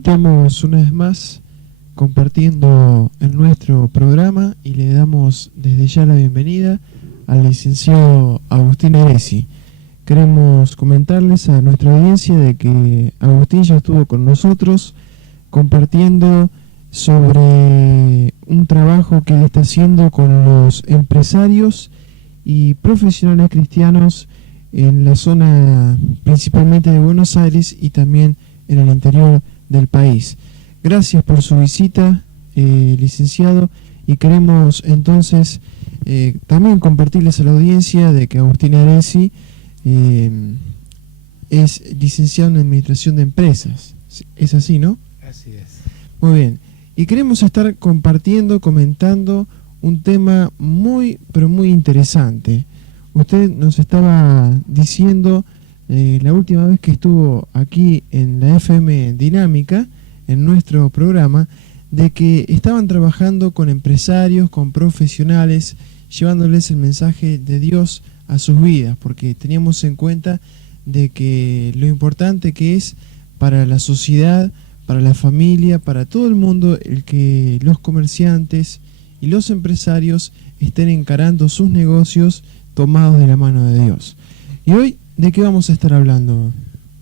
Estamos una vez más compartiendo en nuestro programa y le damos desde ya la bienvenida al licenciado Agustín Aresi. Queremos comentarles a nuestra audiencia de que Agustín ya estuvo con nosotros compartiendo sobre un trabajo que él está haciendo con los empresarios y profesionales cristianos en la zona principalmente de Buenos Aires y también en el interior del país. Gracias por su visita, licenciado, y queremos entonces también compartirles a la audiencia de que Agustín Aresi es licenciado en Administración de Empresas. ¿Es así, no? Así es. Muy bien. Y queremos estar compartiendo, comentando un tema muy, pero muy interesante. Usted nos estaba diciendo la última vez que estuvo aquí en la FM Dinámica, en nuestro programa, de que estaban trabajando con empresarios, con profesionales, llevándoles el mensaje de Dios a sus vidas, porque teníamos en cuenta de que lo importante que es para la sociedad, para la familia, para todo el mundo, el que los comerciantes y los empresarios estén encarando sus negocios tomados de la mano de Dios. Y hoy, ¿de qué vamos a estar hablando?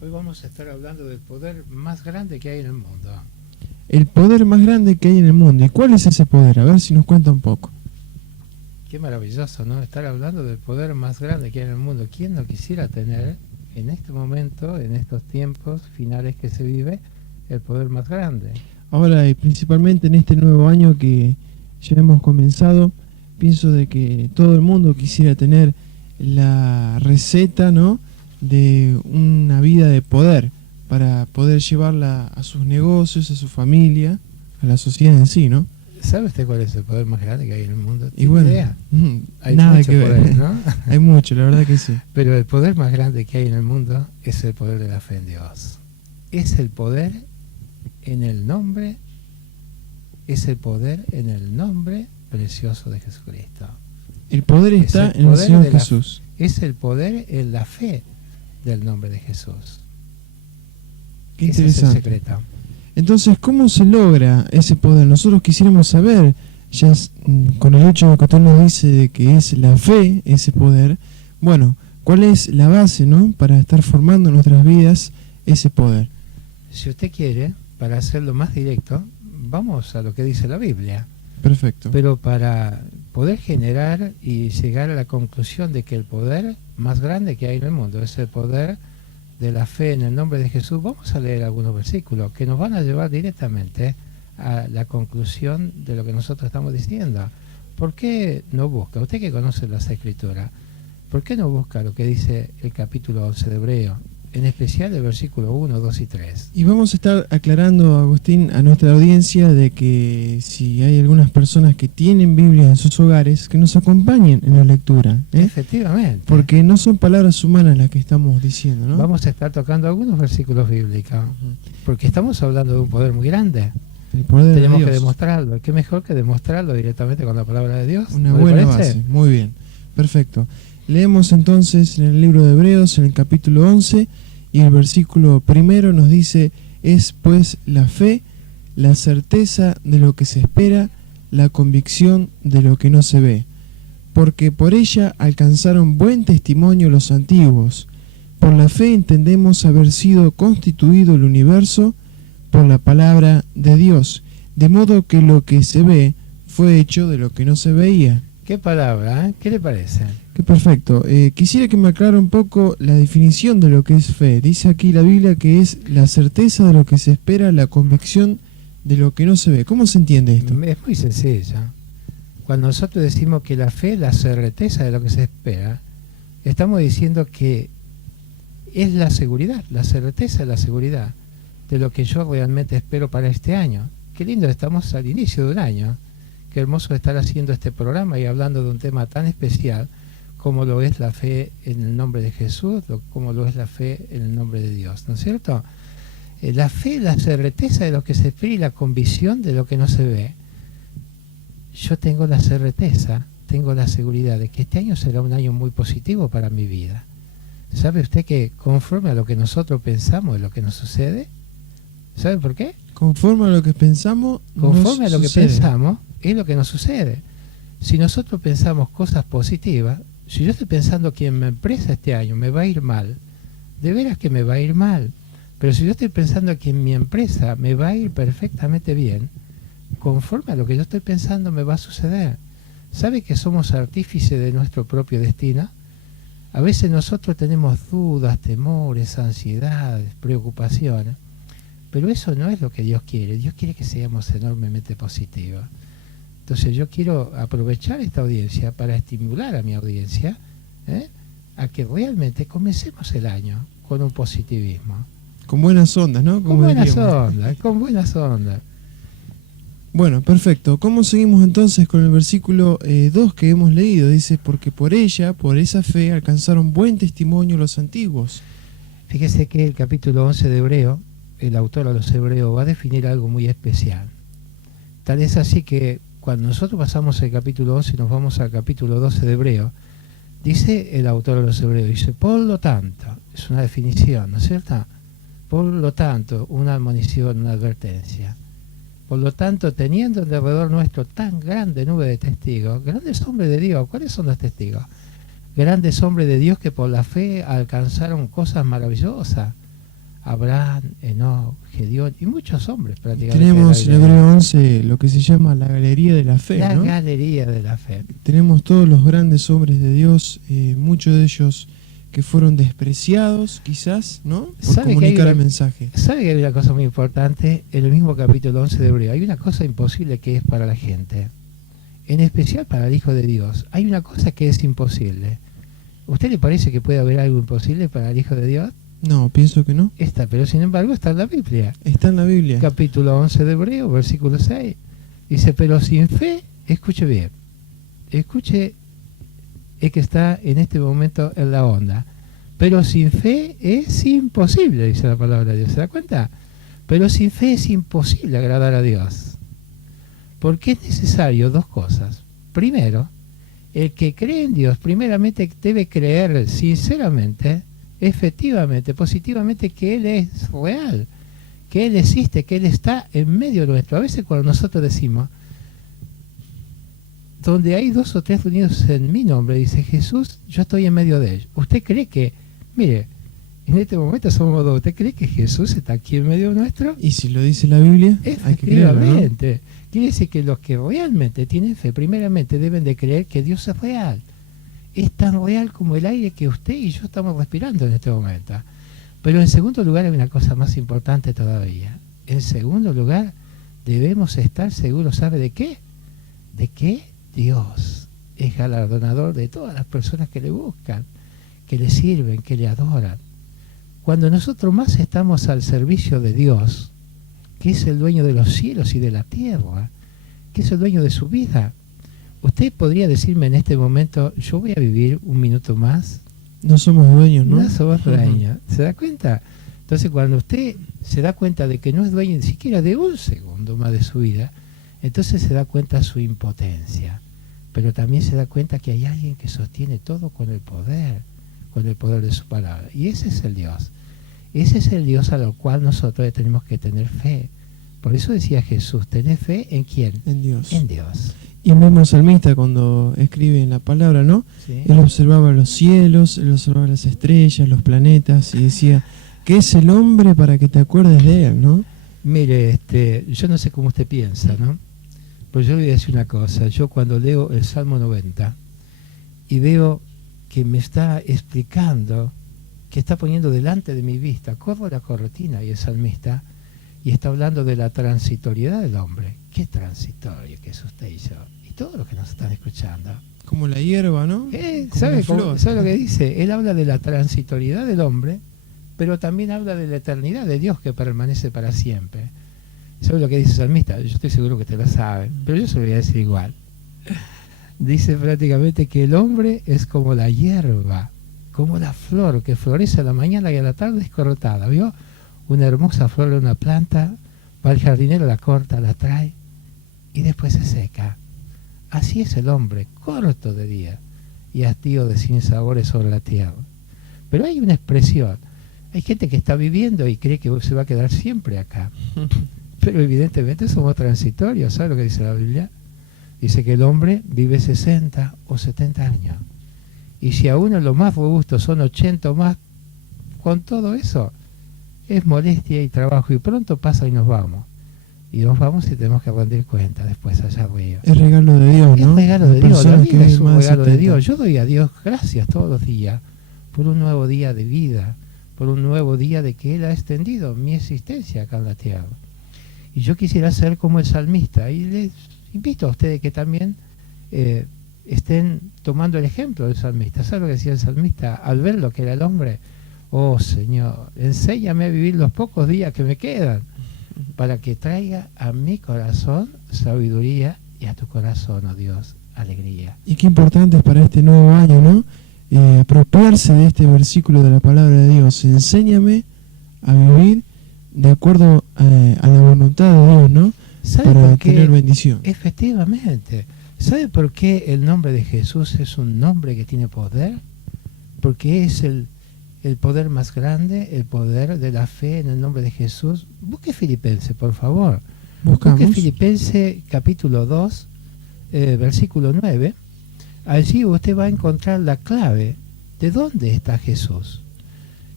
Hoy vamos a estar hablando del poder más grande que hay en el mundo. El poder más grande que hay en el mundo. ¿Y cuál es ese poder? A ver si nos cuenta un poco. Qué maravilloso, ¿no? Estar hablando del poder más grande que hay en el mundo. ¿Quién no quisiera tener en este momento, en estos tiempos finales que se vive, el poder más grande? Ahora, y principalmente en este nuevo año que ya hemos comenzado, pienso de que todo el mundo quisiera tener la receta, ¿no?, de una vida de poder para poder llevarla a sus negocios, a su familia, a la sociedad en sí, ¿no? ¿Sabe usted cuál es el poder más grande que hay en el mundo? Y bueno, idea? Hay nada mucho que ver, poder, ¿no? Hay mucho, la verdad que sí. Pero el poder más grande que hay en el mundo es el poder de la fe en Dios. Es el poder en el nombre, es el poder en el nombre precioso de Jesucristo. El poder está en el Señor Jesús. Es el poder en la fe del nombre de Jesús. Qué ese interesante. es el secreto. Entonces, ¿cómo se logra ese poder? Nosotros quisiéramos saber, ya con el hecho de que usted nos dice de que es la fe, ese poder, bueno, ¿cuál es la base, no, para estar formando en nuestras vidas ese poder? Si usted quiere, para hacerlo más directo, vamos a lo que dice la Biblia. Perfecto. Pero para poder generar y llegar a la conclusión de que el poder más grande que hay en el mundo es el poder de la fe en el nombre de Jesús, vamos a leer algunos versículos que nos van a llevar directamente a la conclusión de lo que nosotros estamos diciendo. ¿Por qué no busca? Usted que conoce las Escrituras, ¿por qué no busca lo que dice el capítulo 11 de Hebreo? En especial el versículo 1, 2 y 3. Y vamos a estar aclarando, Agustín, a nuestra audiencia de que si hay algunas personas que tienen Biblia en sus hogares, que nos acompañen en la lectura. Efectivamente. Porque no son palabras humanas las que estamos diciendo, ¿no? Vamos a estar tocando algunos versículos bíblicos, porque estamos hablando de un poder muy grande. El poder Tenemos de Dios. que demostrarlo. ¿Qué mejor que demostrarlo directamente con la palabra de Dios? Una ¿No buena le parece? base. Muy bien. Perfecto. Leemos entonces en el libro de Hebreos, en el capítulo 11, y el versículo primero nos dice: es pues la fe, la certeza de lo que se espera, la convicción de lo que no se ve. Porque por ella alcanzaron buen testimonio los antiguos. Por la fe entendemos haber sido constituido el universo por la palabra de Dios, de modo que lo que se ve fue hecho de lo que no se veía. ¿Qué palabra? ¿Qué le parece? Qué perfecto. Quisiera que me aclare un poco la definición de lo que es fe. Dice aquí la Biblia que es la certeza de lo que se espera, la convicción de lo que no se ve. ¿Cómo se entiende esto? Es muy sencillo. Cuando nosotros decimos que la fe es la certeza de lo que se espera, estamos diciendo que es la seguridad, la certeza de la seguridad de lo que yo realmente espero para este año. Qué lindo, estamos al inicio de un año. Qué hermoso estar haciendo este programa y hablando de un tema tan especial como lo es la fe en el nombre de Jesús, como lo es la fe en el nombre de Dios, ¿no es cierto? La fe es la certeza de lo que se espera y la convicción de lo que no se ve. Yo tengo la certeza, tengo la seguridad de que este año será un año muy positivo para mi vida. ¿Sabe usted que conforme a lo que nosotros pensamos de lo que nos sucede, ¿Saben por qué? Conforme a lo que pensamos, Conforme a lo que sucede. pensamos, es lo que nos sucede. Si nosotros pensamos cosas positivas, si yo estoy pensando que en mi empresa este año me va a ir mal, de veras que me va a ir mal. Pero si yo estoy pensando que en mi empresa me va a ir perfectamente bien, conforme a lo que yo estoy pensando me va a suceder. ¿Sabe que somos artífices de nuestro propio destino? A veces nosotros tenemos dudas, temores, ansiedades, preocupaciones, pero eso no es lo que Dios quiere. Dios quiere que seamos enormemente positivos. Entonces yo quiero aprovechar esta audiencia para estimular a mi audiencia a que realmente comencemos el año con un positivismo. Con buenas ondas, ¿no? Con buenas diríamos. ondas, con buenas ondas. Bueno, perfecto. ¿Cómo seguimos entonces con el versículo 2 que hemos leído? Dice, porque por ella, por esa fe, alcanzaron buen testimonio los antiguos. Fíjese que el capítulo 11 de Hebreo, el autor a los Hebreos va a definir algo muy especial. Tal es así que cuando nosotros pasamos el capítulo 11 y nos vamos al capítulo 12 de Hebreo, dice el autor a los Hebreos, dice, por lo tanto, es una definición, ¿no es cierto? Por lo tanto, una admonición, una advertencia. Por lo tanto, teniendo alrededor nuestro tan grande nube de testigos, grandes hombres de Dios, ¿cuáles son los testigos? Grandes hombres de Dios que por la fe alcanzaron cosas maravillosas. Abraham, Enoch, Gedeón y muchos hombres prácticamente. Tenemos en Hebreo 11 lo que se llama la galería de la fe, la ¿no? galería de la fe. Tenemos todos los grandes hombres de Dios, muchos de ellos que fueron despreciados, quizás, ¿no? Por ¿Sabe que comunicar hay el mensaje. ¿Sabe que hay una cosa muy importante? En el mismo capítulo 11 de Hebreo hay una cosa imposible que es para la gente, en especial para el Hijo de Dios. Hay una cosa que es imposible. ¿Usted le parece que puede haber algo imposible para el Hijo de Dios? No, pienso que no. Pero sin embargo está en la Biblia. Está en la Biblia. Capítulo 11 de Hebreo, versículo 6. Dice, pero sin fe, escuche bien, escuche, es que está en este momento en la onda. Pero sin fe es imposible, dice la palabra de Dios. ¿Se da cuenta? Pero sin fe es imposible agradar a Dios. Porque es necesario dos cosas. Primero, el que cree en Dios, primeramente debe creer sinceramente, efectivamente, positivamente, que Él es real, que Él existe, que Él está en medio nuestro. A veces cuando nosotros decimos, donde hay 2 o 3 unidos en mi nombre, dice Jesús, yo estoy en medio de ellos. ¿Usted cree que, mire, en este momento somos 2, ¿usted cree que Jesús está aquí en medio nuestro? Y si lo dice la Biblia, hay que creerlo, ¿no? Efectivamente. Quiere decir que los que realmente tienen fe, primeramente deben de creer que Dios es real. Es tan real como el aire que usted y yo estamos respirando en este momento. Pero en segundo lugar hay una cosa más importante todavía. En segundo lugar, debemos estar seguros, ¿sabe de qué? De que Dios es galardonador de todas las personas que le buscan, que le sirven, que le adoran. Cuando nosotros más estamos al servicio de Dios, que es el dueño de los cielos y de la tierra, que es el dueño de su vida, usted podría decirme en este momento, yo voy a vivir un minuto más. No somos dueños, ¿no? No somos dueños. ¿Se da cuenta? Entonces, cuando usted se da cuenta de que no es dueño ni siquiera de un segundo más de su vida, entonces se da cuenta de su impotencia. Pero también se da cuenta que hay alguien que sostiene todo con el poder de su palabra. Y ese es el Dios. Ese es el Dios a lo cual nosotros tenemos que tener fe. Por eso decía Jesús, ¿tenés fe en quién? En Dios. En Dios. Y el mismo salmista cuando escribe en la palabra, ¿no? ¿Sí? Él observaba los cielos, él observaba las estrellas, los planetas y decía, ¿qué es el hombre para que te acuerdes de él, no? Mire, yo no sé cómo usted piensa, ¿no? Pero yo le voy a decir una cosa. Yo cuando leo el Salmo 90 y veo que me está explicando, que está poniendo delante de mi vista, corro la cortina y el salmista, y está hablando de la transitoriedad del hombre. ¿Qué transitorio que es usted y yo? Y todos los que nos están escuchando. Como la hierba, ¿no? ¿Sabe lo que dice? Él habla de la transitoriedad del hombre, pero también habla de la eternidad de Dios que permanece para siempre. ¿Sabe lo que dice el salmista? Yo estoy seguro que usted lo sabe, pero yo se lo voy a decir igual. Dice prácticamente que el hombre es como la hierba, como la flor que florece a la mañana y a la tarde es cortada, ¿vio? Una hermosa flor de una planta, va el jardinero, la corta, la trae y después se seca. Así es el hombre, corto de día y hastío de sinsabores sobre la tierra. Pero hay una expresión, Hay gente que está viviendo y cree que se va a quedar siempre acá. Pero evidentemente somos transitorios. ¿Sabes lo que dice la Biblia? Dice que el hombre vive 60 o 70 años. Y si a uno los más robustos son 80 o más, con todo eso es molestia y trabajo. Y pronto pasa y nos vamos. Y nos vamos y tenemos que rendir cuenta después allá arriba. Es regalo de Dios, ¿no? Es regalo de Dios. La Personas que vida es viven un más de regalo de 70. Dios. Yo doy a Dios gracias todos los días por un nuevo día de vida, por un nuevo día de que Él ha extendido mi existencia acá en la tierra. Y yo quisiera ser como el salmista. Y les invito a ustedes que también estén tomando el ejemplo del salmista. ¿Sabe lo que decía el salmista? Al ver lo que era el hombre, oh Señor, enséñame a vivir los pocos días que me quedan, para que traiga a mi corazón sabiduría y a tu corazón, oh Dios, alegría. Y qué importante es para este nuevo año, ¿no? Apropiarse de este versículo de la palabra de Dios. Enséñame a vivir de acuerdo a la voluntad de Dios, ¿no? ¿Sabe Para por qué? tener bendición. Efectivamente. ¿Sabe por qué el nombre de Jesús es un nombre que tiene poder? Porque es el poder más grande, el poder de la fe en el nombre de Jesús. Busque Filipenses, por favor. Buscamos. Busque Filipenses capítulo 2, versículo 9. Allí usted va a encontrar la clave de dónde está Jesús.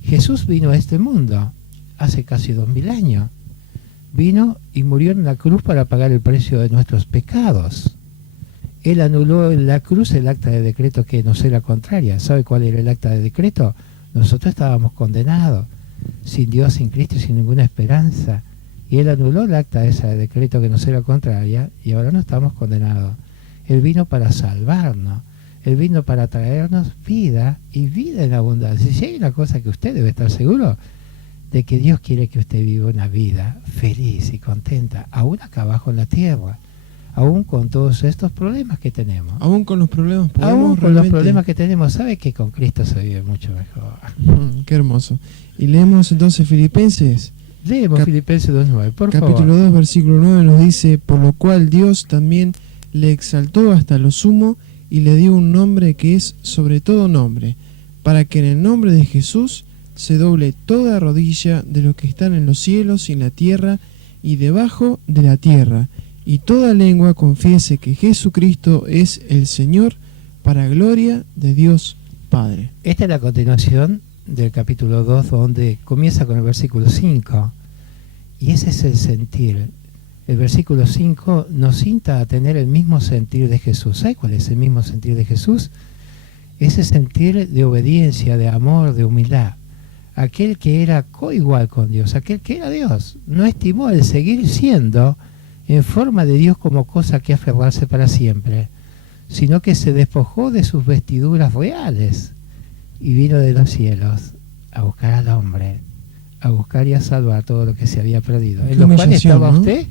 Jesús vino a este mundo hace casi 2000 años. Vino y murió en la cruz para pagar el precio de nuestros pecados. Él anuló en la cruz el acta de decreto que nos era contraria. ¿Sabe cuál era el acta de decreto? Nosotros estábamos condenados, sin Dios, sin Cristo y sin ninguna esperanza. Y Él anuló el acta esa de decreto que nos era contraria y ahora no estamos condenados. Él vino para salvarnos. Él vino para traernos vida y vida en abundancia. Y si hay una cosa que usted debe estar seguro, de que Dios quiere que usted viva una vida feliz y contenta, aún acá abajo en la tierra, aún con todos estos problemas que tenemos. Aún con los problemas podemos Aún con realmente... los problemas que tenemos, ¿sabe que con Cristo se vive mucho mejor? Qué hermoso. Y leemos entonces Filipenses. Leemos Filipenses 2.9, por favor. Capítulo 2, versículo 9 nos dice: por lo cual Dios también le exaltó hasta lo sumo y le dio un nombre que es sobre todo nombre, para que en el nombre de Jesús se doble toda rodilla de los que están en los cielos y en la tierra y debajo de la tierra, y toda lengua confiese que Jesucristo es el Señor, para gloria de Dios Padre. Esta es la continuación del capítulo 2, donde comienza con el versículo 5, y ese es el sentir. El versículo 5 nos insta a tener el mismo sentir de Jesús. ¿Sabe cuál es el mismo sentir de Jesús? Ese sentir de obediencia, de amor, de humildad. Aquel que era coigual con Dios, aquel que era Dios, no estimó el seguir siendo en forma de Dios como cosa que aferrarse para siempre, sino que se despojó de sus vestiduras reales y vino de los cielos a buscar al hombre, a buscar y a salvar todo lo que se había perdido. En los cuales estaba, ¿no? Usted,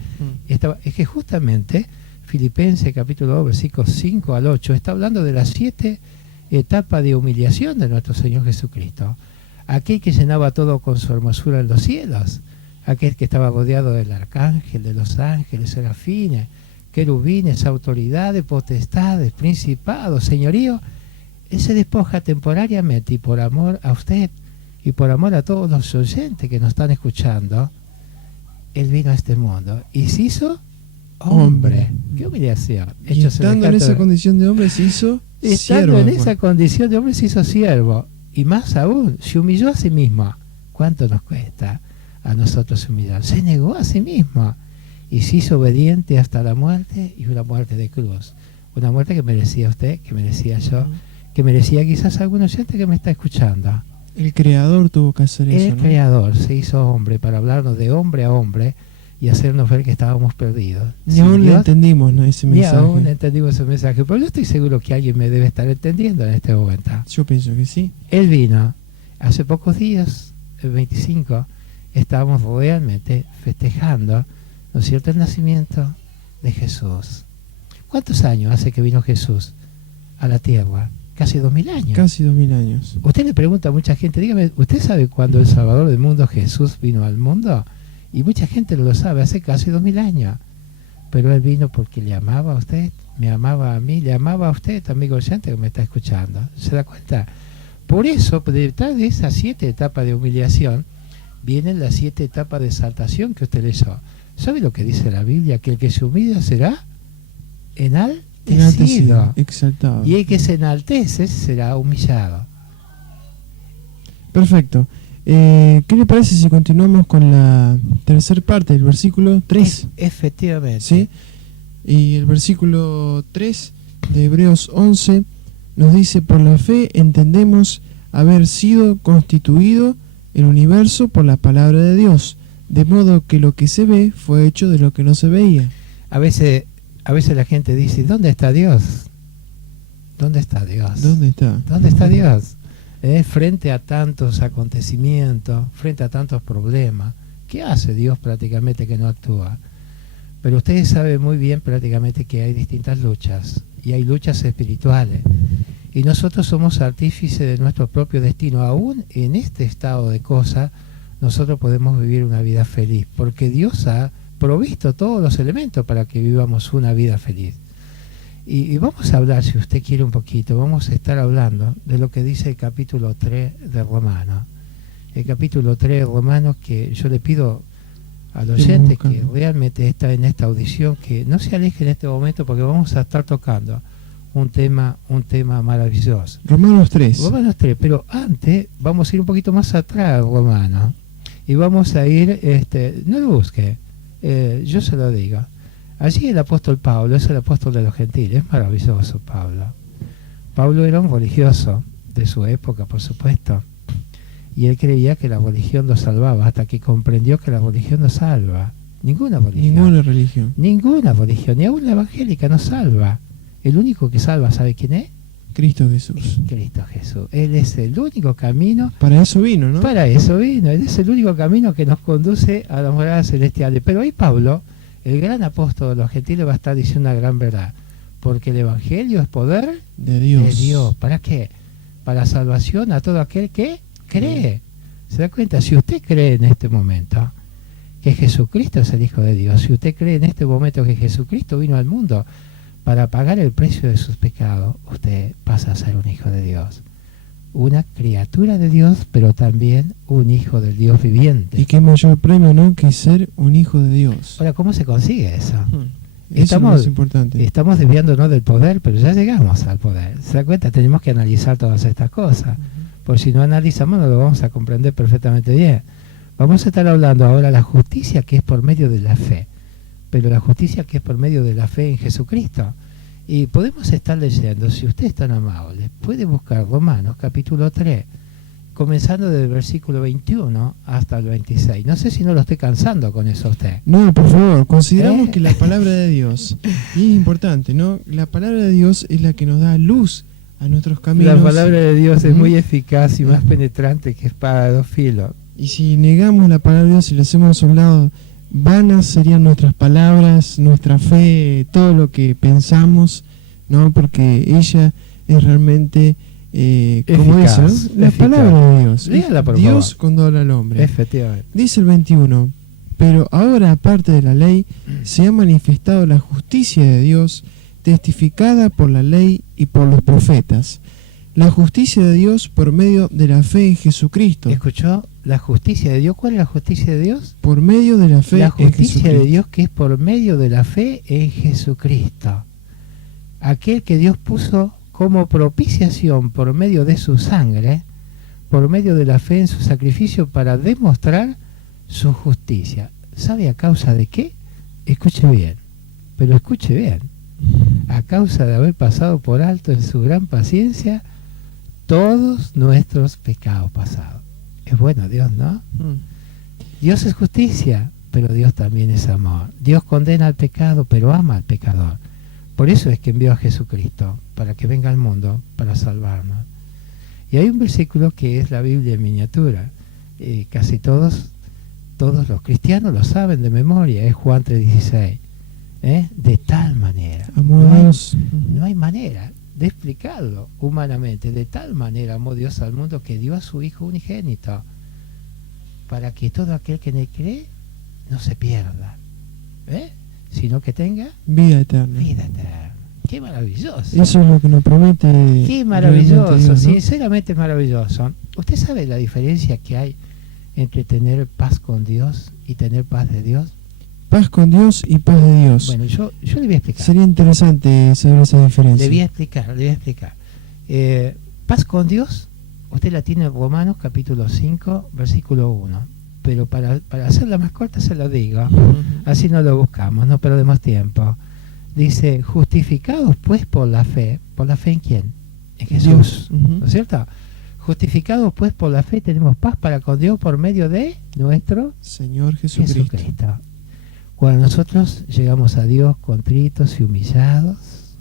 es que justamente Filipenses capítulo 2, versículos 5 al 8, está hablando de las 7 etapas de humillación de nuestro Señor Jesucristo. Aquel que llenaba todo con su hermosura en los cielos, aquel que estaba rodeado del arcángel, de los ángeles, serafines, querubines, autoridades, potestades, principados, señorío. Él se despoja temporariamente y por amor a usted y por amor a todos los oyentes que nos están escuchando, Él vino a este mundo y se hizo hombre. ¡Qué humillación! Y estando en esa condición de hombre se hizo siervo. Estando en esa condición de hombre se hizo siervo. Y más aún, se humilló a sí mismo. ¿Cuánto nos cuesta a nosotros humillar? Se negó a sí mismo y se hizo obediente hasta la muerte, y una muerte de cruz. Una muerte que merecía usted, que merecía yo, que merecía quizás algún oyente que me está escuchando. El Creador tuvo que hacer eso, El Creador se hizo hombre para hablarnos de hombre a hombre y hacernos ver que estábamos perdidos. Ni aún le entendimos, ¿no?, ese mensaje. Ni aún entendimos ese mensaje, pero yo estoy seguro que alguien me debe estar entendiendo en este momento. Yo pienso que sí. Él vino hace pocos días, el 25, estábamos realmente festejando, ¿no es cierto?, el nacimiento de Jesús. ¿Cuántos años hace que vino Jesús a la tierra? Casi 2000 años. Casi 2000 años. Usted le pregunta a mucha gente, dígame, ¿usted sabe cuándo el Salvador del mundo, Jesús, vino al mundo? Y mucha gente no lo sabe, hace casi 2000 años. Pero Él vino porque le amaba a usted, me amaba a mí, le amaba a usted, amigo oyente que me está escuchando. ¿Se da cuenta? Por eso, detrás de esas 7 etapas de humillación, vienen las 7 etapas de exaltación que usted leyó. ¿Sabe lo que dice la Biblia? Que el que se humilla será enaltecido. Exaltado. Y el que se enaltece será humillado. Perfecto. ¿Qué le parece si continuamos con la tercera parte del versículo 3? Efectivamente. ¿Sí? Y el versículo 3 de Hebreos 11 nos dice: por la fe entendemos haber sido constituido el universo por la palabra de Dios, de modo que lo que se ve fue hecho de lo que no se veía. A veces la gente dice: ¿dónde está Dios? ¿Dónde está Dios? ¿Dónde está? ¿Dónde está Dios? Frente a tantos acontecimientos, frente a tantos problemas, ¿qué hace Dios prácticamente que no actúa? Pero ustedes saben muy bien prácticamente que hay distintas luchas, y hay luchas espirituales, y nosotros somos artífices de nuestro propio destino. Aún en este estado de cosas, nosotros podemos vivir una vida feliz, porque Dios ha provisto todos los elementos para que vivamos una vida feliz. Y vamos a hablar, si usted quiere un poquito, vamos a estar hablando de lo que dice el capítulo 3 de Romanos. El capítulo 3 de Romanos, que yo le pido al oyente que realmente está en esta audición, que no se aleje en este momento, porque vamos a estar tocando un tema maravilloso. Romanos 3. Romanos 3, pero antes vamos a ir un poquito más atrás, Romanos, y vamos a ir, no lo busque, yo se lo digo. Allí el apóstol Pablo es el apóstol de los gentiles, es maravilloso Pablo. Pablo era un religioso de su época, por supuesto, y él creía que la religión lo salvaba, hasta que comprendió que la religión no salva. Ninguna religión. Ninguna religión, ni aún la evangélica no salva. El único que salva, ¿sabe quién es? Cristo Jesús. Cristo Jesús. Él es el único camino. Para eso vino, ¿no? Para eso vino. Él es el único camino que nos conduce a las moradas celestiales. Pero hoy Pablo, el gran apóstol de los gentiles, va a estar diciendo una gran verdad. Porque el evangelio es poder de Dios. De Dios. ¿Para qué? Para salvación a todo aquel que cree. ¿Se da cuenta? Si usted cree en este momento que Jesucristo es el Hijo de Dios, si usted cree en este momento que Jesucristo vino al mundo para pagar el precio de sus pecados, usted pasa a ser un hijo de Dios. Una criatura de Dios, pero también un hijo del Dios viviente. Y qué mayor premio, ¿no?, que ser un hijo de Dios. Ahora, ¿cómo se consigue eso? Eso es lo más importante. Estamos desviándonos del poder, pero ya llegamos al poder. ¿Se da cuenta? Tenemos que analizar todas estas cosas. Por si no analizamos, no lo vamos a comprender perfectamente bien. Vamos a estar hablando ahora de la justicia que es por medio de la fe. Pero la justicia que es por medio de la fe en Jesucristo. Y podemos estar leyendo, si usted es tan amable, puede buscar Romanos capítulo 3, comenzando desde el versículo 21 hasta el 26. No sé si no lo estoy cansando con eso a usted. No, por favor, consideramos que la palabra de Dios, y es importante, ¿no? La palabra de Dios es la que nos da luz a nuestros caminos. La palabra de Dios es muy eficaz y más penetrante que espada de 2 filos. Y si negamos la palabra de Dios y la hacemos a un lado, vanas serían nuestras palabras, nuestra fe, todo lo que pensamos, ¿no? Porque ella es realmente, como dice, ¿no?, la eficaz. Palabra de Dios. Léala, por Dios favor. cuando habla al hombre. Efectivamente. Dice el 21, pero ahora, aparte de la ley, se ha manifestado la justicia de Dios, testificada por la ley y por los profetas. La justicia de Dios por medio de la fe en Jesucristo. ¿Escuchó? La justicia de Dios. ¿Cuál es la justicia de Dios? Por medio de la fe en Jesucristo. La justicia de Dios, que es por medio de la fe en Jesucristo. Aquel que Dios puso como propiciación por medio de su sangre, por medio de la fe en su sacrificio, para demostrar su justicia. ¿Sabe a causa de qué? Escuche bien, pero escuche bien. A causa de haber pasado por alto en su gran paciencia todos nuestros pecados pasados. Es bueno Dios, ¿no? Dios es justicia, pero Dios también es amor. Dios condena al pecado, pero ama al pecador. Por eso es que envió a Jesucristo, para que venga al mundo, para salvarnos. Y hay un versículo que es la Biblia en miniatura. Casi todos los cristianos lo saben de memoria, es Juan 3:16. De tal manera. No hay manera de explicarlo humanamente. De tal manera amó Dios al mundo que dio a su Hijo unigénito, para que todo aquel que en él cree no se pierda, sino que tenga vida eterna. Vida eterna. Qué maravilloso. Eso es lo que nos promete. Qué maravilloso, Dios, ¿no? sinceramente maravilloso. ¿Usted sabe la diferencia que hay entre tener paz con Dios y tener paz de Dios? Paz con Dios y paz de Dios. Bueno, yo le voy a explicar. Sería interesante saber esa diferencia. Le voy a explicar. Paz con Dios, usted la tiene en Romanos capítulo 5, versículo 1. Pero para hacerla más corta se lo digo. Así no lo buscamos, no perdemos tiempo. Dice, justificados pues por la fe. ¿Por la fe en quién? En Jesús. ¿No es cierto? Justificados pues por la fe tenemos paz para con Dios por medio de nuestro Señor Jesucristo. Cuando nosotros llegamos a Dios contritos y humillados,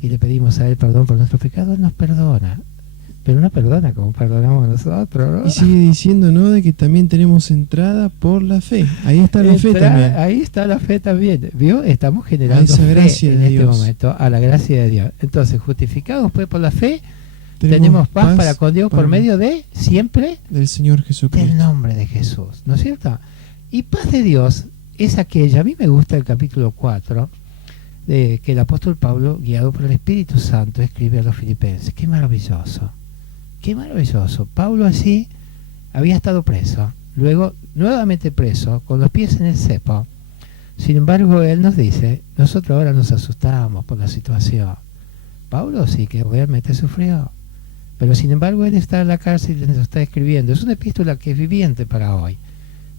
y le pedimos a Él perdón por nuestros pecados, nos perdona. Pero no perdona como perdonamos nosotros, ¿no? Y sigue diciendo, ¿no?, de que también tenemos entrada por la fe. Ahí está la fe también. Ahí está la fe también. ¿Vio? Estamos generando esa gracia fe en de este Dios. momento, a la gracia de Dios. Entonces, justificados pues por la fe, tenemos paz para con Dios por medio de, siempre, del Señor Jesucristo. del nombre de Jesús, ¿no es cierto? Y paz de Dios es aquella, a mí me gusta el capítulo 4, que el apóstol Pablo, guiado por el Espíritu Santo, escribe a los filipenses. Qué maravilloso. Qué maravilloso. Pablo así había estado preso, luego nuevamente preso, con los pies en el cepo. Sin embargo, él nos dice, nosotros ahora nos asustamos por la situación. Pablo sí que realmente sufrió, pero sin embargo él está en la cárcel y nos está escribiendo. Es una epístola que es viviente para hoy.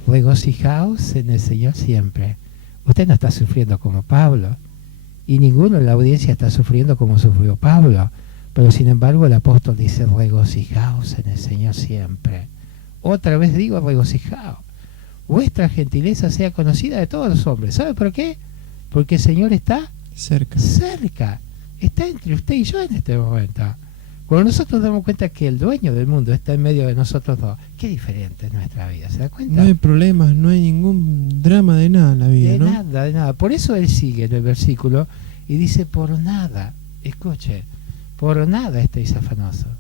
Regocijaos en el Señor siempre. Usted no está sufriendo como Pablo, y ninguno en la audiencia está sufriendo como sufrió Pablo. Pero sin embargo el apóstol dice, regocijaos en el Señor siempre. Otra vez digo, regocijaos. Vuestra gentileza sea conocida de todos los hombres. ¿Sabe por qué? Porque el Señor está cerca. Está entre usted y yo en este momento. Cuando nosotros damos cuenta que el dueño del mundo está en medio de nosotros dos, qué diferente es nuestra vida, ¿se da cuenta? No hay problemas, no hay ningún drama de nada en la vida, ¿no? De nada. Por eso él sigue en el versículo y dice, por nada, escuche, por nada estéis afanosos.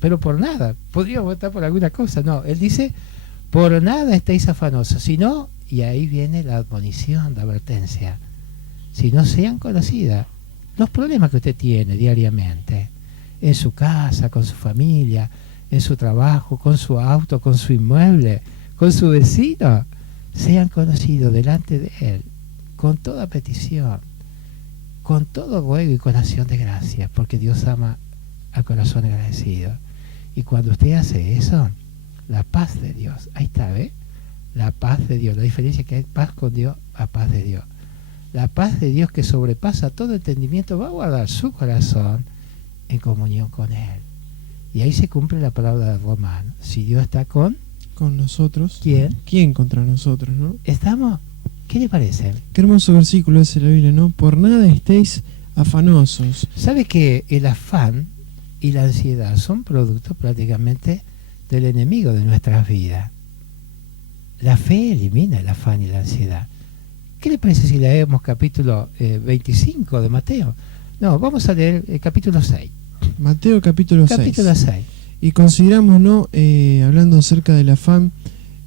Pero por nada, podríamos estar por alguna cosa, no. Él dice, por nada estéis afanosos, sino, y ahí viene la admonición, la advertencia, si no sean conocidas los problemas que usted tiene diariamente, en su casa, con su familia, en su trabajo, con su auto, con su inmueble, con su vecino, sean conocidos delante de Él, con toda petición, con todo ruego y con acción de gracias, porque Dios ama al corazón agradecido. Y cuando usted hace eso, la paz de Dios, ahí está, ¿ve? La paz de Dios, la diferencia que hay paz con Dios a paz de Dios. La paz de Dios que sobrepasa todo entendimiento va a guardar su corazón en comunión con Él. Y ahí se cumple la palabra de Romano. Si Dios está con nosotros, ¿quién contra nosotros, no? ¿Estamos? ¿Qué le parece? Qué hermoso versículo es la Biblia, ¿no? Por nada estéis afanosos. ¿Sabe que el afán y la ansiedad son productos prácticamente del enemigo de nuestras vidas? La fe elimina el afán y la ansiedad. ¿Qué le parece si leemos capítulo 25 de Mateo? No, vamos a leer el capítulo 6. Mateo capítulo 6. Capítulo 6. Y consideramos, ¿no? Hablando acerca del afán,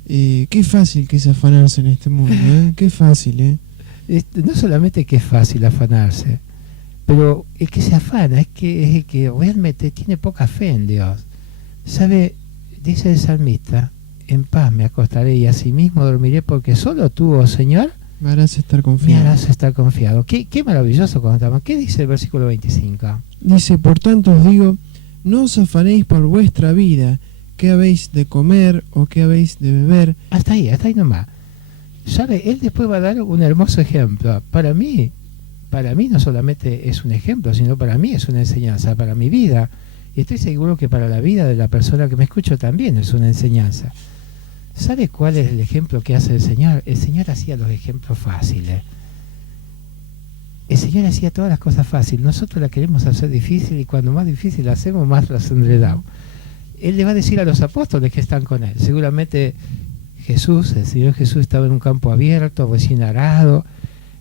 qué fácil que es afanarse en este mundo, ¿eh? Qué fácil, ¿eh? No solamente que es fácil afanarse, pero el que se afana es el que realmente tiene poca fe en Dios. ¿Sabe? Dice el salmista, en paz me acostaré y asimismo dormiré porque solo tú, oh Señor, me harás estar confiado. Me harás estar confiado. Qué maravilloso cuando estamos. ¿Qué dice el versículo 25? Dice, por tanto os digo, no os afanéis por vuestra vida, qué habéis de comer o qué habéis de beber. Hasta ahí nomás. ¿Sabe? Él después va a dar un hermoso ejemplo. Para mí no solamente es un ejemplo, sino para mí es una enseñanza, para mi vida. Y estoy seguro que para la vida de la persona que me escucha también es una enseñanza. ¿Sabe cuál es el ejemplo que hace el Señor? El Señor hacía los ejemplos fáciles. El Señor hacía todas las cosas fáciles. Nosotros las queremos hacer difícil y cuando más difícil la hacemos, más las enredamos. Él le va a decir a los apóstoles que están con él. Seguramente el Señor Jesús estaba en un campo abierto, recién arado.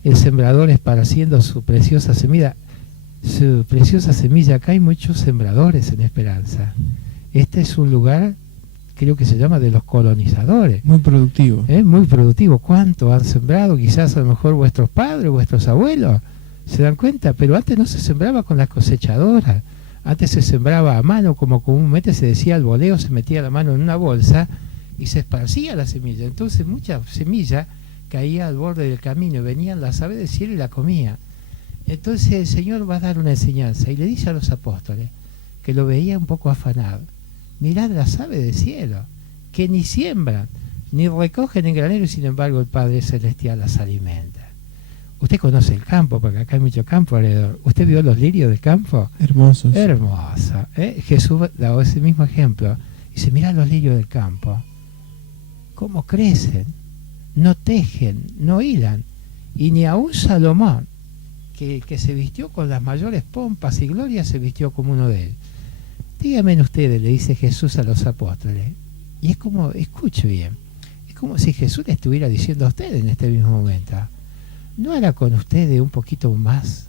El sembrador esparciendo su preciosa semilla. Acá hay muchos sembradores en Esperanza. Este es un lugar, creo que se llama de los colonizadores. Muy productivo. Muy productivo. ¿Cuánto han sembrado? Quizás a lo mejor vuestros padres, vuestros abuelos. ¿Se dan cuenta? Pero antes no se sembraba con las cosechadoras. Antes se sembraba a mano, como comúnmente se decía al voleo, se metía la mano en una bolsa y se esparcía la semilla. Entonces mucha semilla caía al borde del camino y venían las aves del cielo y la comían. Entonces el Señor va a dar una enseñanza y le dice a los apóstoles, que lo veía un poco afanado: mirad las aves del cielo, que ni siembran, ni recogen en granero, y sin embargo el Padre Celestial las alimenta. Usted conoce el campo, porque acá hay mucho campo alrededor. ¿Usted vio los lirios del campo? Hermosos. Hermosa. Jesús da ese mismo ejemplo. Dice, mirad los lirios del campo, cómo crecen, no tejen, no hilan. Y ni aun Salomón, que se vistió con las mayores pompas y glorias, se vistió como uno de él. Díganme ustedes, le dice Jesús a los apóstoles. Y es como, escuche bien, es como si Jesús le estuviera diciendo a ustedes en este mismo momento: ¿no hará con ustedes un poquito más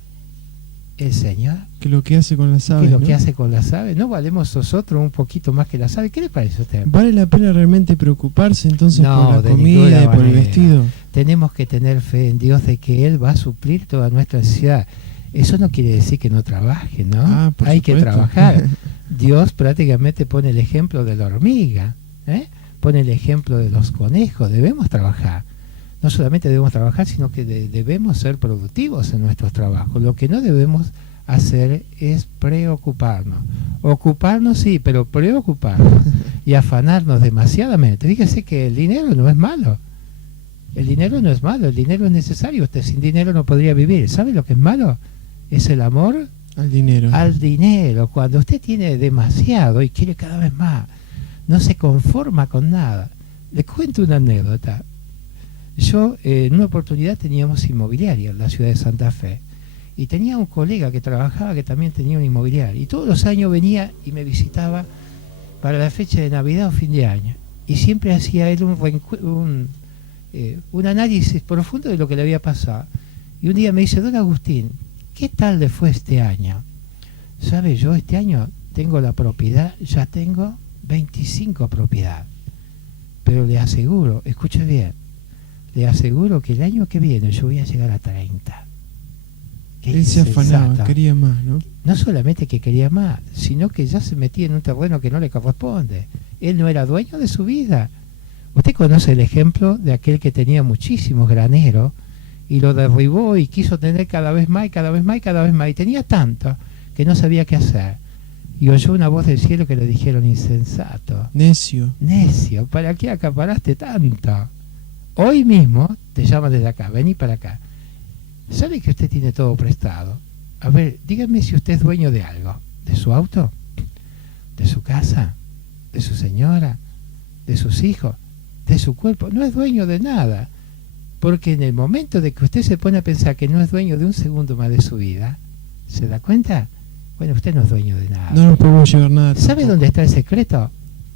el Señor? Que lo que hace con las aves, Que lo ¿no? que hace con las aves. ¿No valemos nosotros un poquito más que las aves? ¿Qué le parece a usted? ¿Vale la pena realmente preocuparse entonces No, por la de comida ninguna y por el manera. vestido? Tenemos que tener fe en Dios de que Él va a suplir toda nuestra necesidad. Eso no quiere decir que no trabaje, ¿no? Ah, por Hay que supuesto. trabajar. Dios prácticamente pone el ejemplo de la hormiga, pone el ejemplo de los conejos. Debemos trabajar. No solamente debemos trabajar, sino que debemos ser productivos en nuestros trabajos. Lo que no debemos hacer es preocuparnos. Ocuparnos sí, pero preocuparnos y afanarnos demasiadamente. Fíjese que el dinero no es malo. El dinero no es malo, el dinero es necesario. Usted sin dinero no podría vivir. ¿Sabe lo que es malo? Es el amor Al dinero. al dinero. Cuando usted tiene demasiado y quiere cada vez más, no se conforma con nada. Le cuento una anécdota. Yo en una oportunidad teníamos inmobiliaria en la ciudad de Santa Fe y tenía un colega que trabajaba que también tenía un inmobiliario y todos los años venía y me visitaba para la fecha de Navidad o fin de año y siempre hacía él un análisis profundo de lo que le había pasado. Y un día me dice: don Agustín, ¿qué tal le fue este año? ¿Sabe? Yo este año tengo la propiedad, ya tengo 25 propiedades, pero le aseguro, escuche bien, le aseguro que el año que viene yo voy a llegar a 30. Él se afanaba, quería más, ¿no? No solamente que quería más, sino que ya se metía en un terreno que no le corresponde. Él no era dueño de su vida. Usted conoce el ejemplo de aquel que tenía muchísimos graneros y lo derribó y quiso tener cada vez más y cada vez más y cada vez más. Y tenía tanto que no sabía qué hacer. Y oyó una voz del cielo que le dijeron: insensato, Necio. necio, ¿para qué acaparaste tanto? Hoy mismo te llaman desde acá, vení para acá. ¿Sabe que usted tiene todo prestado? A ver, dígame si usted es dueño de algo. ¿De su auto? ¿De su casa? ¿De su señora? ¿De sus hijos? ¿De su cuerpo? No es dueño de nada. Porque en el momento de que usted se pone a pensar que no es dueño de un segundo más de su vida, ¿se da cuenta? Bueno, usted no es dueño de nada. No nos podemos llevar nada. ¿Sabe tampoco. dónde está el secreto?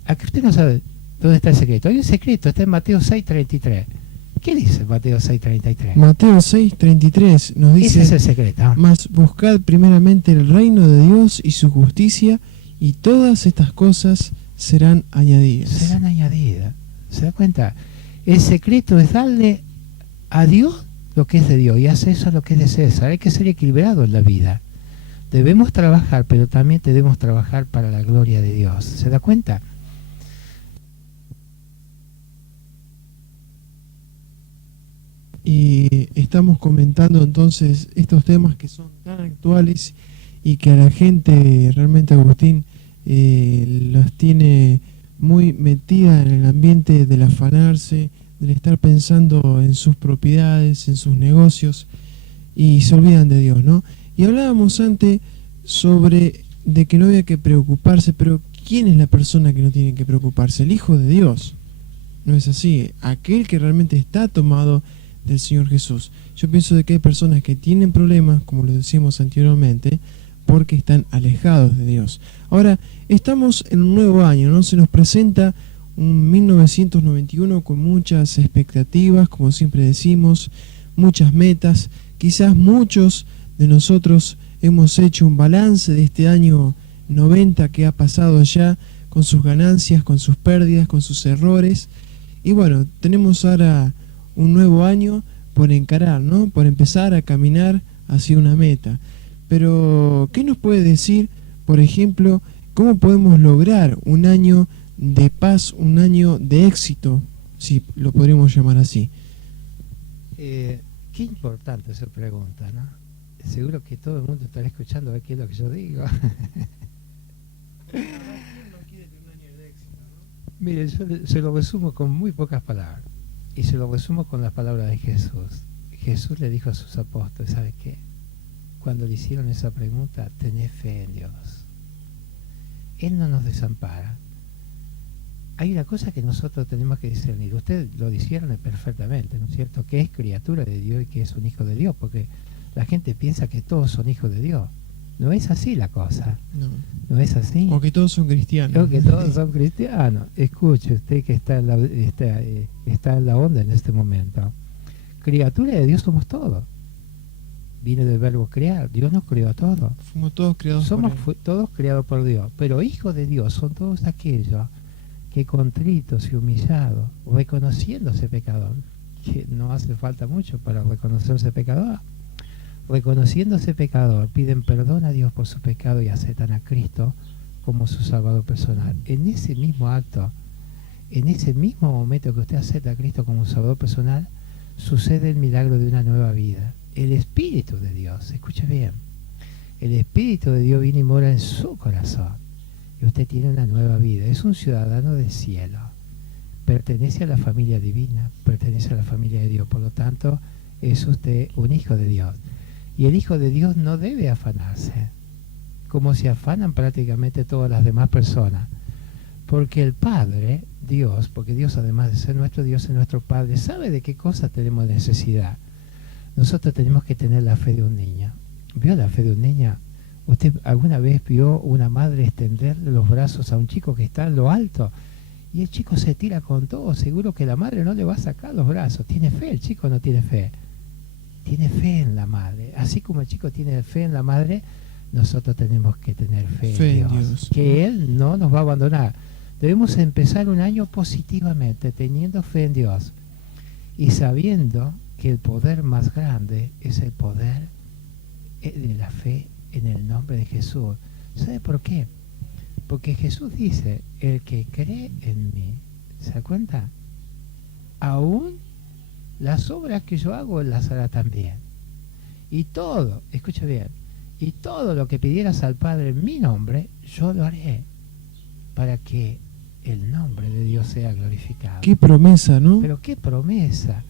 A que usted no sabe dónde está el secreto. Hay un secreto, está en Mateo 6:33. ¿Qué dice Mateo 6:33? Mateo 6:33 nos Ese es el dice: secreto. mas buscad primeramente el reino de Dios y su justicia, y todas estas cosas serán añadidas. Serán añadidas. ¿Se da cuenta? El secreto es darle a Dios lo que es de Dios y a César lo que es de César. Hay que ser equilibrado en la vida. Debemos trabajar, pero también debemos trabajar para la gloria de Dios. ¿Se da cuenta? Y estamos comentando entonces estos temas que son tan actuales y que a la gente realmente, Agustín, los tiene muy metida en el ambiente del afanarse, del estar pensando en sus propiedades, en sus negocios, y se olvidan de Dios, ¿no? Y hablábamos antes sobre de que no había que preocuparse, pero ¿quién es la persona que no tiene que preocuparse? El Hijo de Dios. No es así. Aquel que realmente está tomado del Señor Jesús. Yo pienso de que hay personas que tienen problemas, como lo decíamos anteriormente, porque están alejados de Dios. Ahora, estamos en un nuevo año, ¿no? Se nos presenta un 1991 con muchas expectativas, como siempre decimos, muchas metas. Quizás muchos de nosotros hemos hecho un balance de este año 90 que ha pasado ya, con sus ganancias, con sus pérdidas, con sus errores. Y bueno, tenemos ahora un nuevo año por encarar, ¿no? Por empezar a caminar hacia una meta. Pero, ¿qué nos puede decir, por ejemplo, cómo podemos lograr un año de paz, un año de éxito, si lo podríamos llamar así? Qué importante esa pregunta, ¿no? Seguro que todo el mundo estará escuchando a ver qué es lo que yo digo. Mire, yo se lo resumo con muy pocas palabras. Y se lo resumo con las palabras de Jesús. Jesús le dijo a sus apóstoles, ¿sabe qué? Cuando le hicieron esa pregunta, tened fe en Dios. Él no nos desampara. Hay una cosa que nosotros tenemos que discernir. Ustedes lo disciernen perfectamente, ¿no es cierto? Que es criatura de Dios y que es un hijo de Dios, porque la gente piensa que todos son hijos de Dios. No es así la cosa. No es así. O que todos son cristianos. O que todos son cristianos. Escuche usted que está en la onda en este momento. Criatura de Dios somos todos. Viene del verbo crear. Dios nos creó a todos. Fuimos todos creados Somos por Él. todos creados por Dios. Pero hijos de Dios son todos aquellos que contritos y humillados, reconociéndose pecador, que no hace falta mucho para reconocerse pecador, reconociéndose pecador, piden perdón a Dios por su pecado y aceptan a Cristo como su Salvador personal. En ese mismo acto, en ese mismo momento que usted acepta a Cristo como un Salvador personal, sucede el milagro de una nueva vida. El Espíritu de Dios, escuche bien, el Espíritu de Dios viene y mora en su corazón. Y usted tiene una nueva vida, es un ciudadano del cielo, pertenece a la familia divina, pertenece a la familia de Dios, por lo tanto es usted un hijo de Dios. Y el hijo de Dios no debe afanarse, como se afanan prácticamente todas las demás personas, porque el Padre, Dios, porque Dios además de ser nuestro Dios es nuestro Padre, sabe de qué cosas tenemos necesidad. Nosotros tenemos que tener la fe de un niño. ¿Vio la fe de un niño? ¿Usted alguna vez vio una madre extenderle los brazos a un chico que está en lo alto? Y el chico se tira con todo, seguro que la madre no le va a sacar los brazos. ¿Tiene fe? El chico no tiene fe. Tiene fe en la madre. Así como el chico tiene fe en la madre, nosotros tenemos que tener fe en Dios. Que Él no nos va a abandonar. Debemos empezar un año positivamente, teniendo fe en Dios y sabiendo que el poder más grande es el poder de la fe en el nombre de Jesús. ¿Sabe por qué? Porque Jesús dice, el que cree en mí, ¿se da cuenta? Aún las obras que yo hago él las hará también. Y todo, escucha bien, y todo lo que pidieras al Padre en mi nombre, yo lo haré, para que el nombre de Dios sea glorificado. Qué promesa, ¿no? Pero qué promesa.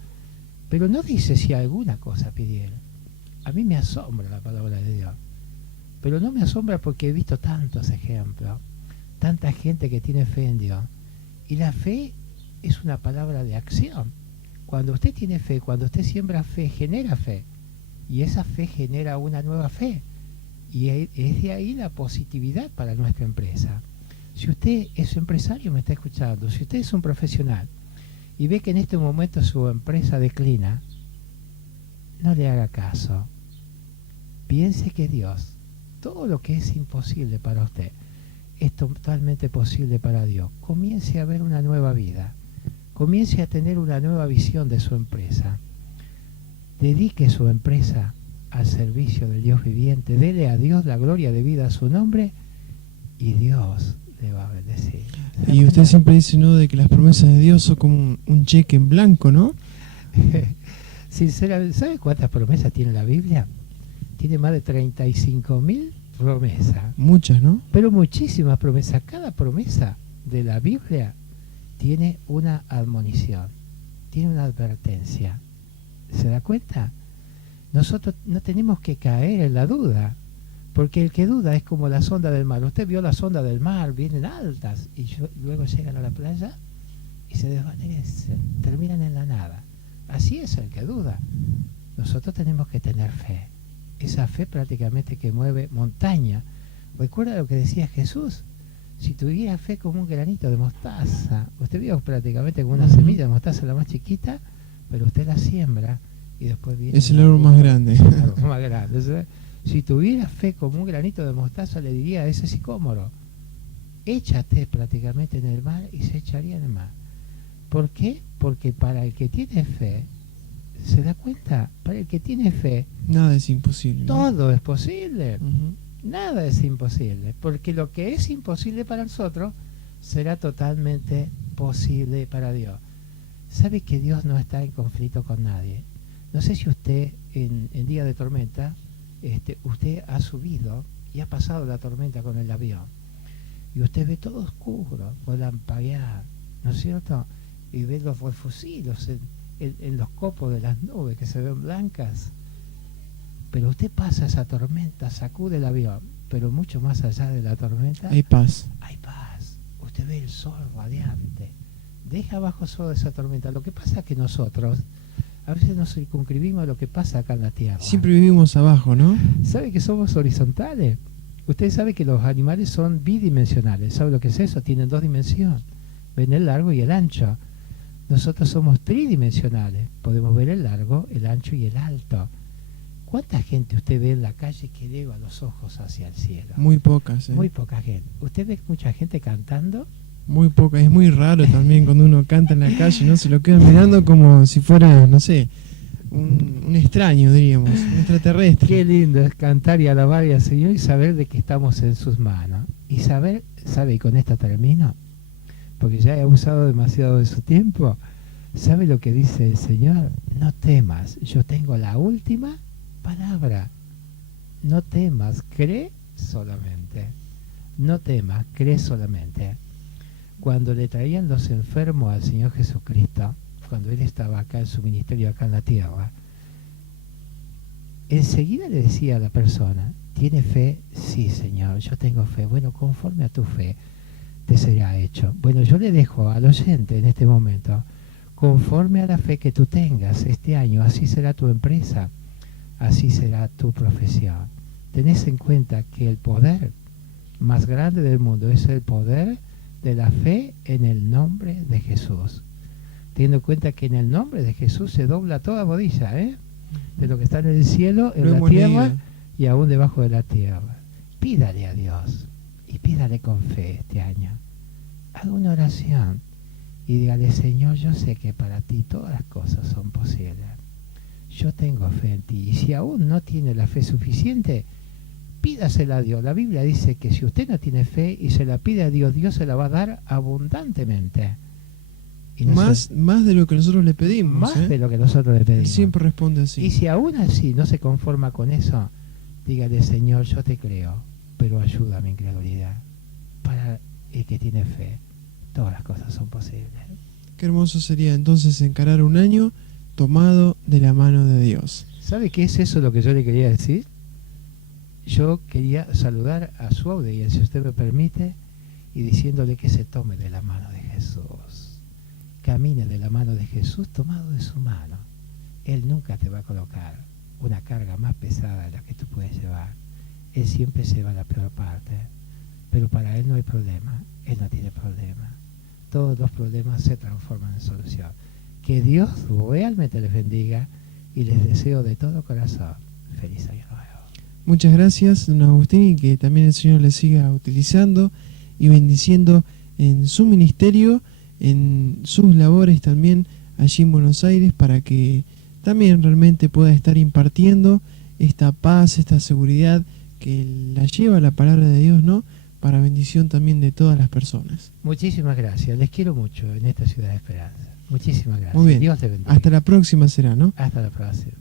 Pero no dice si alguna cosa pidiera. A mí me asombra la palabra de Dios. Pero no me asombra porque he visto tantos ejemplos, tanta gente que tiene fe en Dios. Y la fe es una palabra de acción. Cuando usted tiene fe, cuando usted siembra fe, genera fe. Y esa fe genera una nueva fe. Y es de ahí la positividad para nuestra empresa. Si usted es empresario, me está escuchando, si usted es un profesional y ve que en este momento su empresa declina, no le haga caso. Piense que Dios, todo lo que es imposible para usted, es totalmente posible para Dios. Comience a ver una nueva vida. Comience a tener una nueva visión de su empresa. Dedique su empresa al servicio del Dios viviente. Dele a Dios la gloria debida a su nombre y Dios le va a bendecir. Y usted siempre dice, ¿no?, de que las promesas de Dios son como un cheque en blanco, ¿no? Sinceramente, ¿sabe cuántas promesas tiene la Biblia? Tiene más de 35.000 promesas. Muchas, ¿no? Pero muchísimas promesas. Cada promesa de la Biblia tiene una admonición, tiene una advertencia. ¿Se da cuenta? Nosotros no tenemos que caer en la duda, porque el que duda es como la sonda del mar. Usted vio la sonda del mar, vienen altas y luego llegan a la playa y se desvanecen, terminan en la nada. Así es el que duda. Nosotros tenemos que tener fe. Esa fe prácticamente que mueve montaña. ¿Recuerda lo que decía Jesús? Si tuviera fe como un granito de mostaza, usted vio prácticamente como una semilla de mostaza, la más chiquita, pero usted la siembra y después viene... Es el árbol más grande. Es el árbol más grande. ¿Sí? Si tuviera fe como un granito de mostaza, le diría a ese sicómoro, échate prácticamente en el mar y se echaría en el mar. ¿Por qué? Porque para el que tiene fe, ¿Se da cuenta? Para el que tiene fe, Nada es imposible, ¿no? todo es posible. Ujú. Nada es imposible, porque lo que es imposible para nosotros será totalmente posible para Dios. Sabe que Dios no está en conflicto con nadie. No sé si usted en día de tormenta, usted ha subido y ha pasado la tormenta con el avión y usted ve todo oscuro, relampaguear, ¿no es cierto? Y ve los refugios en los copos de las nubes que se ven blancas. Pero usted pasa esa tormenta, sacude el avión, pero mucho más allá de la tormenta Hay paz. hay paz. Usted ve el sol radiante, deja abajo toda esa tormenta. Lo que pasa es que nosotros a veces nos circunscribimos a lo que pasa acá en la tierra. Siempre vivimos abajo, ¿no? ¿Sabe que somos horizontales? Usted sabe que los animales son bidimensionales. ¿Sabe lo que es eso? Tienen dos dimensiones. Ven el largo y el ancho. Nosotros somos tridimensionales. Podemos ver el largo, el ancho y el alto. ¿Cuánta gente usted ve en la calle que eleva los ojos hacia el cielo? Muy pocas, ¿eh? Muy poca gente. ¿Usted ve mucha gente cantando? Muy pocas. Es muy raro también cuando uno canta en la calle, ¿no? Se lo quedan mirando como si fuera, no sé, un extraño, diríamos, un extraterrestre. Qué lindo es cantar y alabar al Señor y saber de que estamos en sus manos. Y saber, ¿sabe? Y con esto termino, porque ya he abusado demasiado de su tiempo. ¿Sabe lo que dice el Señor? No temas, yo tengo la última palabra. No temas, cree solamente. No temas, cree solamente. Cuando le traían los enfermos al Señor Jesucristo, cuando Él estaba acá en su ministerio, acá en la tierra, enseguida le decía a la persona, ¿tiene fe? Sí, Señor, yo tengo fe. Bueno, conforme a tu fe te será hecho. Bueno, yo le dejo al oyente en este momento, conforme a la fe que tú tengas este año, así será tu empresa, así será tu profesión. Tenés en cuenta que el poder más grande del mundo es el poder de la fe en el nombre de Jesús. Teniendo en cuenta que en el nombre de Jesús se dobla toda rodilla, de lo que está en el cielo, en la tierra y aún debajo de la tierra. Pídale a Dios y pídale con fe este año. Haga una oración y dígale, Señor, yo sé que para ti todas las cosas son posibles. Yo tengo fe en ti. Y si aún no tiene la fe suficiente, pídasela a Dios. La Biblia dice que si usted no tiene fe y se la pide a Dios, Dios se la va a dar abundantemente. Y más de lo que nosotros le pedimos. Más de lo que nosotros le pedimos. Él siempre responde así. Y si aún así no se conforma con eso, dígale, Señor, yo te creo, pero ayuda a mi incredulidad. Para el que tiene fe, todas las cosas son posibles. Qué hermoso sería entonces encarar un año tomado de la mano de Dios. ¿Sabe qué es eso lo que yo le quería decir? Yo quería saludar a su audiencia, si usted me permite, y diciéndole que se tome de la mano de Jesús. Camine de la mano de Jesús tomado de su mano. Él nunca te va a colocar una carga más pesada de la que tú puedes llevar. Él siempre lleva la peor parte, pero para Él no hay problema. Él no tiene problema. Todos los problemas se transforman en solución. Que Dios realmente les bendiga y les deseo de todo corazón feliz año nuevo. Muchas gracias, don Agustín, y que también el Señor le siga utilizando y bendiciendo en su ministerio, en sus labores también allí en Buenos Aires, para que también realmente pueda estar impartiendo esta paz, esta seguridad que la lleva la palabra de Dios, ¿no? Para bendición también de todas las personas. Muchísimas gracias, les quiero mucho en esta ciudad de esperanza. Muchísimas gracias. Muy bien. Dios te bendiga. Hasta la próxima será, ¿no? Hasta la próxima.